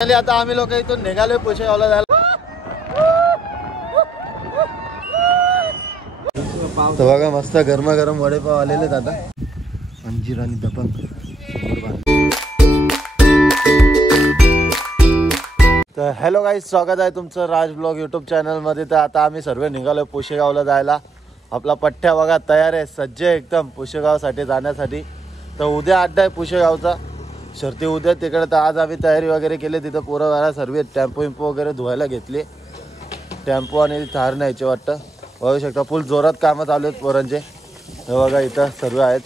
आता आम्ही लोक इथून निघालोय पुशेगावला जायला। तर बघा मस्त गरमागरम वडेपाव आलेले आता अंजीर आणि दबंग। तर हॅलो गाईज, स्वागत आहे तुमचं राज ब्लॉग यूट्यूब चॅनलमध्ये। तर आता आम्ही सर्व निघालोय पुशेगावला जायला। आपला पठ्ठ्या बघा तयार आहे, सज्ज आहे एकदम पुशेगावसाठी जाण्यासाठी। तर उद्या अड्डा आहे पुशेगावचा, शर्ती उद्या तिकडे। तर आज आम्ही तयारी वगैरे केली, तिथं पोरं वाला सर्व टेम्पो वगैरे धुवायला घेतली। टेम्पो आणि थार न्यायचे वाटतं, बघू शकता फुल जोरात कामं चालू आहेत पोरांचे। हे बघा इथं सर्व आहेत,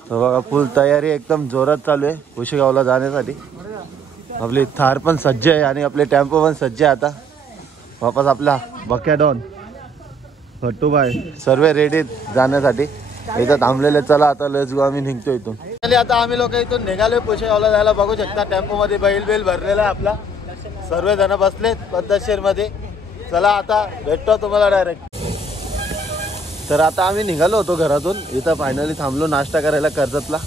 तर बघा फुल तयारी एकदम जोरात चालू आहे पुशेगावला जाण्यासाठी। आपली थार पण सज्ज आहे आणि आपले टेम्पो पण सज्ज आहे। आता वापस आपला बक्या डॉन फट्टूबाई सर्व रेडी जाण्यासाठी इथं थांबलेले। चला आता लेट्स गो, आम्ही निघतो इथून। आता आम्ही लोक इथून निघालोय पुशेगावला जायला। बघू शकता टेम्पो मध्ये बैल भरलेला आहे आपला, सर्व जण बसलेत पद्धतशीर मध्ये। चला आता भेटतो तुम्हाला डायरेक्ट। तर आता आम्ही निघालो होतो घरातून, इथं फायनली थांबलो नाश्ता करायला कर्जतला।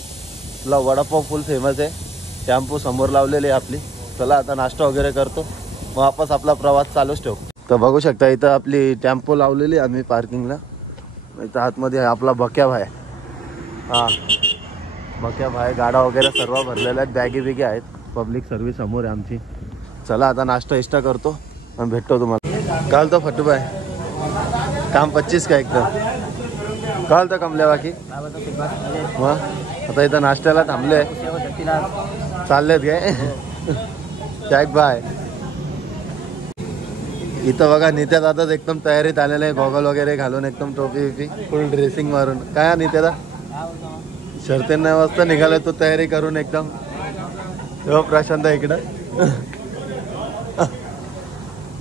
तुला वडापाव फुल फेमस आहे, टेम्पो समोर लावलेली आहे आपली। चला आता नाश्ता वगैरे करतो, वापस आपला प्रवास चालूच ठेवू। तर बघू शकता इथं आपली टेम्पो लावलेली आम्ही पार्किंगला। इथं आतमध्ये आपला बक्या भाई, हा बक्या भाई, गाडा वगैरे सर्व भरलेल्या आहेत, बॅगी बिगी आहेत। पब्लिक सर्व्हिस समोर आहे आमची। चला आता नाश्ता इष्टा करतो आणि भेटतो तुम्हाला। काल तर फट्टू भाई काम 25 का एकदम काल तर कमल्या बाकी मग आता इथं नाश्त्याला थांबले, चाललेत काय टॅग बाय। इथं बघा नित्या दादाच एकदम तयारीत आलेलं आहे, गॉगल वगैरे घालून एकदम टोपी बिपी फुल ड्रेसिंग मारून। काय नित्या दा शर्ती 9 वाजता निघालाय तो तयारी करून एकदम। तेव्हा प्रशांत इकडं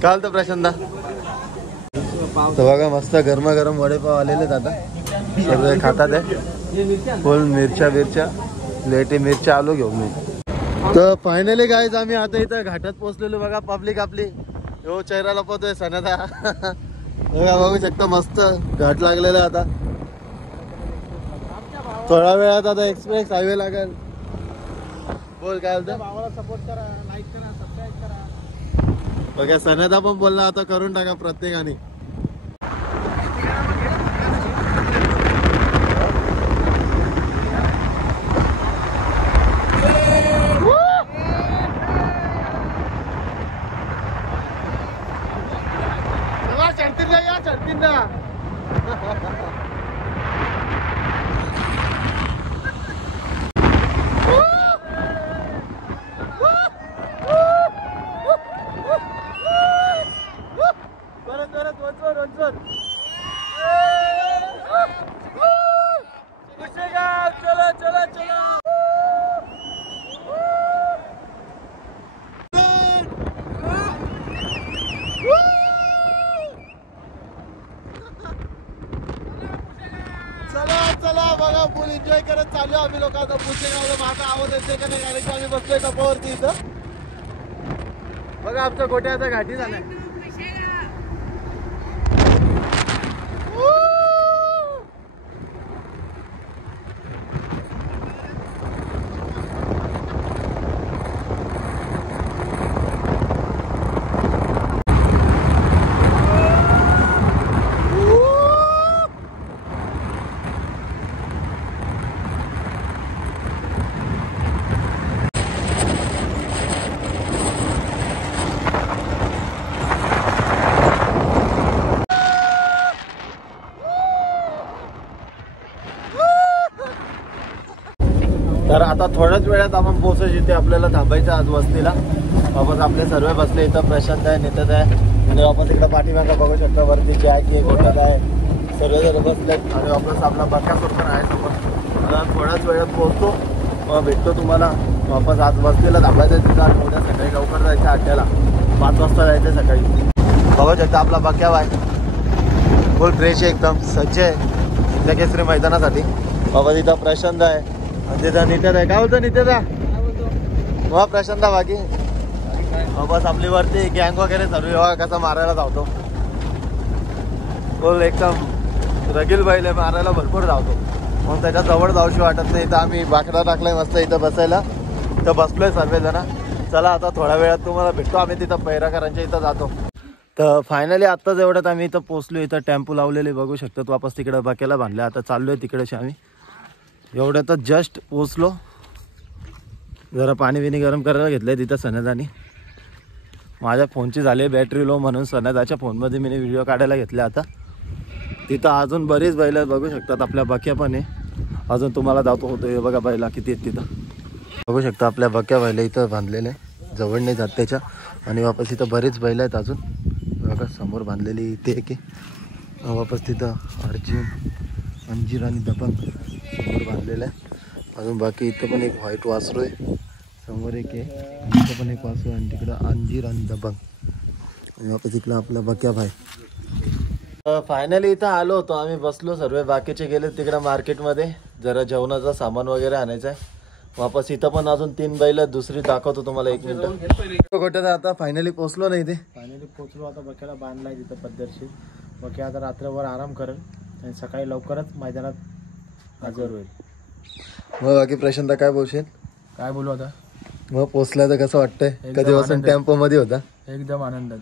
काल तर प्रशांत। तर बघा मस्त गरमागरम वडेपाव आलेले आता, सर्व खातात आहे फुल मिरच्या प्लेटी मिरच्या आलो घेऊ मी। तर फायनली गाईज आम्ही आता इथं घाटात पोहोचलेलो। बघा पब्लिक आपली हो चेहरा लपवतोय सणाचा बघा, बघू शकता मस्त घाट लागलेला आता। थोडा वेळात आता एक्सप्रेस हायवे लागेल। बोल काय बोलतो, भावाला सपोर्ट करा, लाईक करा, सबस्क्राईब करा। बघा सणाचा पण बोलला आता करून टाका प्रत्येकाने। चला बघा फुल एन्जॉय करत चालू आम्ही लोक आता पुशेगावला। माझा आवाज येते का नाही कारण की आम्ही बसलोय टपावरती इथं। बघा आमचा गोट्याचा घाटी झालाय। तर आता थोड्याच वेळात आपण पोहोचू जिथे आपल्याला थांबायचं आज वस्तीला। वापस आपले सर्व बसले इथं, प्रशांत आहे, नितीन आहे आणि वापस इकडं पाठीमागा बघू शकता वरती जॅक आहे, गोटत आहे, सर्वजण बसलेत। आणि वापस आपला बक्यासूर पण आहे समोर। आता थोड्याच वेळात पोहोचतो, मग भेटतो तुम्हाला। वापस आज वस्तीला थांबायचं तिथं आणि उद्या सकाळी लवकर जायचं अड्ड्याला, 5 वाजता जायचं सकाळी। बघू शकता आपला बक्या आहे फुल फ्रेश आहे एकदम, सज्ज आहे इंडिया केसरी मैदानासाठी। वापस इथं प्रशांत आहे आणि तिथं नित्यात आहे। काय बोलतो नित्याचा वा प्रशांत बाकी बस आपली वरती गँग वगैरे सर्व कसा मारायला धावतो, बोल एकदम रगील बैल मारायला भरपूर धावतो, म्हणून त्याच्या जवळ जाऊशी वाटत नाही। इथं आम्ही बाकडा टाकलाय मस्त इथं बसायला। तर बसलोय सर्वजण. चला आता थोड्या वेळात तुम्हाला भेटतो. आम्ही तिथं पैराकरांच्या इथं जातो. तर फायनली आत्ताच एवढ्यात आम्ही इथं पोचलो. इथं टेम्पो लावलेले बघू शकतात. वापस तिकडे बकेला बांधले. आता चाललोय तिकडेच आम्ही. एवढ्यातच जस्ट पोचलो. जरा पाणी बिणी गरम करायला घेतलंय तिथं सनदानी. माझ्या फोनची झाली बॅटरी लो म्हणून सनदाच्या फोनमध्ये मी व्हिडिओ काढायला घेतले. आता तिथं अजून बरीच बैल बघू शकतात. आपल्या बक्या पण आहे. अजून तुम्हाला दाखवतो होतो. हे बघा बैला किती आहेत तिथं बघू शकता. आपल्या बक्या बैला इथं बांधलेले जवळ नाही जात त्याच्या. आणि वापस इथं बरेच बैल आहेत अजून बघा. समोर बांधलेली इथे एक आहे. वापस तिथं अर्जुन, अंजीर आणि दबंग समोर बांधलेलं आहे. अजून बाकी इथं पण एक व्हाईट वासरू आहे. समोर एक आहे. इथं पण एक वासरू आणि तिकडं अंजीर आणि दबंग. आणि वापस इकडं आपला बक्या भाई. फायनली इथं आलो होतो आम्ही. बसलो सर्व. बाकीचे गेले तिकडं मार्केटमध्ये जरा जेवणाचं सामान वगैरे आणायचं आहे. वापस इथं पण अजून 3 बैल दुसरी दाखवतो तुम्हाला. 1 मिनिट. कुठे आता फायनली पोहोचलो नाही. ते फायनली पोहोचलो. आता बक्याला बांधलाय तिथं पद्धतशीर. बक्या आता रात्रभर आराम करेल आणि सकाळी लवकरच मैदानात हजर होईल. मग बाकी प्रशांत काय बोलशील? काय बोलू आता. मग पोचला तर कसं वाटतंय? कधीपासून टेम्पो मध्ये होता? एकदम आनंदात.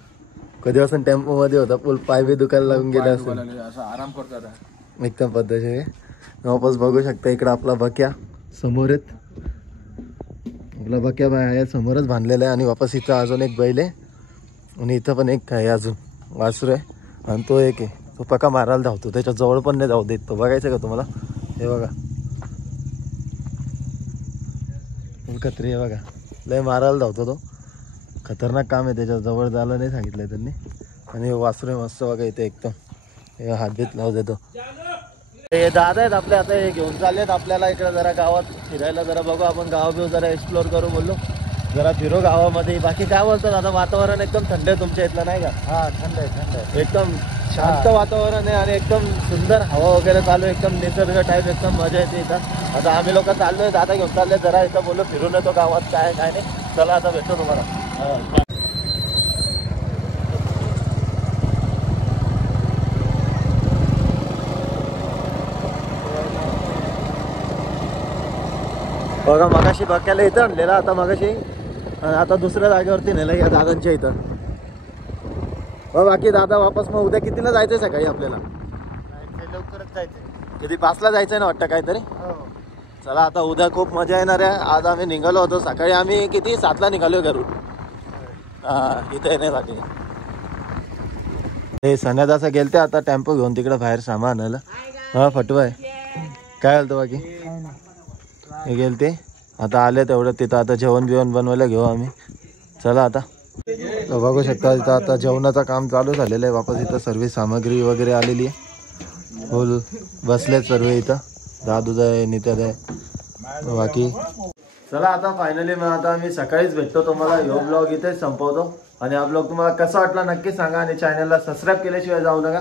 कधीपासून टेम्पो मध्ये होता? फुल पाय बी दुखायला लागून गेला असेल. असं आराम करतो आता एकदम पद्धतशीर. वापस बघू शकता इकडं आपला बक्या समोर आहेत. आपला बक्या बाय आहे समोरच बांधलेला आहे. आणि वापस इथं अजून एक बैल आहे. आणि इथं पण एक आहे अजून वासरू आहे. आणि तो एक आहे. तो पका मारायला धावतो. त्याच्या जवळ पण नाही जाऊ देत तो. बघायचं का तुम्हाला? हे बघा कत्री आहे बघा. लय मारायला धावतो तो. खतरनाक काम आहे. त्याच्या जवळ जायला नाही सांगितलंय त्यांनी. आणि वासरू आहे मस्त बघा इथे एकदम. हे हातबीत लावू देतो. हे दादा आहेत आपले. आता हे घेऊन चाललेत आपल्याला इकडे जरा गावात फिरायला. जरा बघू आपण गाव बिव जरा एक्सप्लोर करू बोललो. जरा फिरो गावामध्ये. बाकी काय बोलतात आता? वातावरण एकदम थंड आहे तुमच्या इथलं नाही का? हा थंड आहे. थंड आहे. एकदम शांत वातावरण आहे. आणि एकदम सुंदर हवा वगैरे चालू आहे. एकदम निसर्ग टाईप एकदम मजा येते इथं. आता आम्ही लोक चाललोय. दादा घेऊन चालले जरा इथं बोललो फिरून येतो गावात काय काय नाही. चला आता भेटतो तुम्हाला. बघा मगाशी बक्याला इथं आणलेला. आता मगाशी आता दुसऱ्या जागेवरती नेलं या दादांच्या इथं. बाकी दादा वापस मग उद्या कितीला जायचंय सकाळी आपल्याला? लवकरच जायचं. किती 5ला जायचंय ना वाटतं काहीतरी. चला आता उद्या खूप मजा येणार आहे. आज आम्ही निघालो होतो सकाळी. आम्ही किती 7ला निघालो घरून. इथे येण्यासाठी. हे सण्यात असं गेलते आता टेम्पो घेऊन तिकडे बाहेर सामान आणायला. हा फटवा आहे. काय आलं बाकी? हे गेलते आता आले तेवढं. तिथं आता जेवण बिवण बनवायला घेऊ आम्ही. चला आता बघू शकता इथं आता जेवणाचं काम चालू झालेलं आहे. वापस इथं सर्व सामग्री वगैरे आलेली आहे. बोल बसलेत सर्व इथं. दादूज आहे, नित्याद आहे. बाकी चला आता फायनली मग आता आम्ही सकाळीच भेटतो तुम्हाला. ह्यो ब्लॉग इथेच संपवतो. आणि हा ब्लॉग तुम्हाला कसा वाटला नक्की सांगा. आणि चॅनलला सबस्क्राईब केल्याशिवाय जाऊ नका.